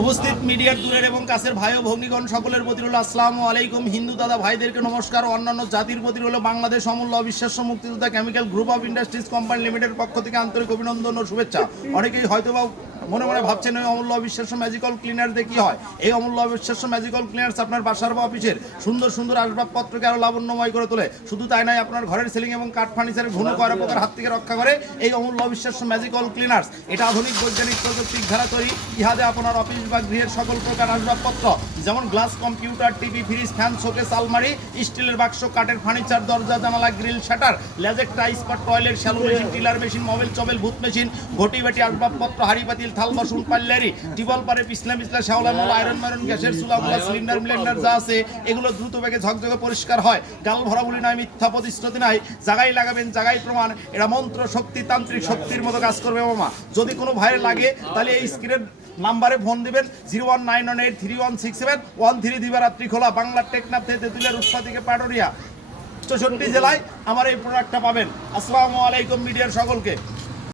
উপস্থিত মিডিয়ার দূরের এবং কাছের ভাই ও ভগ্নীগণ সকলের প্রতি রইল আসসালামু আলাইকুম। হিন্দু দাদা ভাইদেরকে নমস্কার। অন্যান্য জাতির প্রতি রইল বাংলাদেশ অমূল্য অবিশ্বাস্য মুক্তিযোদ্ধা chemical group of industries company লিমিটেডের পক্ষ থেকে আন্তরিক অভিনন্দন ও শুভেচ্ছা। অনেকেই হয়তোবা মনে মনে ভাবছেন ওই অমূল্য অবিশ্বাস্য ম্যাজিক্যাল ক্লিনার দিয়ে কী হয়। এই অমূল্য অবিশ্বাস্য ম্যাজিক্যাল ক্লিনার্স আপনার বাসার বা অফিসের সুন্দর সুন্দর আসবাবপত্রকে আরও লাবণ্যময় করে তোলে। শুধু তাই নয়, আপনার ঘরের সিলিং এবং কাঠ ফার্নিচারের ঘন কয়রা পোকার হাত থেকে রক্ষা করে এই অমূল্য অবিশ্বাস্য ম্যাজিক্যাল ক্লিনার্স। এটা আধুনিক বৈজ্ঞানিক প্রযুক্তির ধারা তৈরি। ইহাদে আপনার অফিস বা গৃহের সকল প্রকার আসবাবপত্র যেমন glass, computer, TV, fridge, fan, showcase, আলমারি, স্টিলের বাক্স, কাঠের ফার্নিচার, দরজা, জানালা, গ্রিল, শাটার, লেজেক্টা, spot, toilet, shallow machine, tiller machine, mobile, চবেল, ভূত মেশিন, ঘটি বাটি আসবাবপত্র, হাড়ি পাতিল, থাল বাসন, পাল্লারি, টিবল পারে, পিছলা পিছলা, শ্যাওলা মল, আয়রন মায়রন, গ্যাসের চুলা, সিলিন্ডার, ব্লেন্ডার যা আছে এগুলো দ্রুত বেগে ঝকঝকে পরিষ্কার হয়। গাল ভরা বলি নয়, মিথ্যা প্রতিশ্রুতি নাই। জায়গায় লাগাবেন জায়গায় প্রমাণ। এটা মন্ত্র শক্তি, তান্ত্রিক শক্তির মতো কাজ করবে মামা। যদি কোনো ভাইয়ের লাগে তাহলে এই স্ক্রিনের নাম্বারে ফোন দিবেন 01998316713। দিবারাত্রি খোলা। বাংলার টেকনাফ থেকে তেঁতুলিয়ার উৎসা থেকে পাটুরিয়া 64 জেলায় আমার এই প্রোডাক্টটা পাবেন। আসসালামু আলাইকুম মিডিয়ার সকলকে।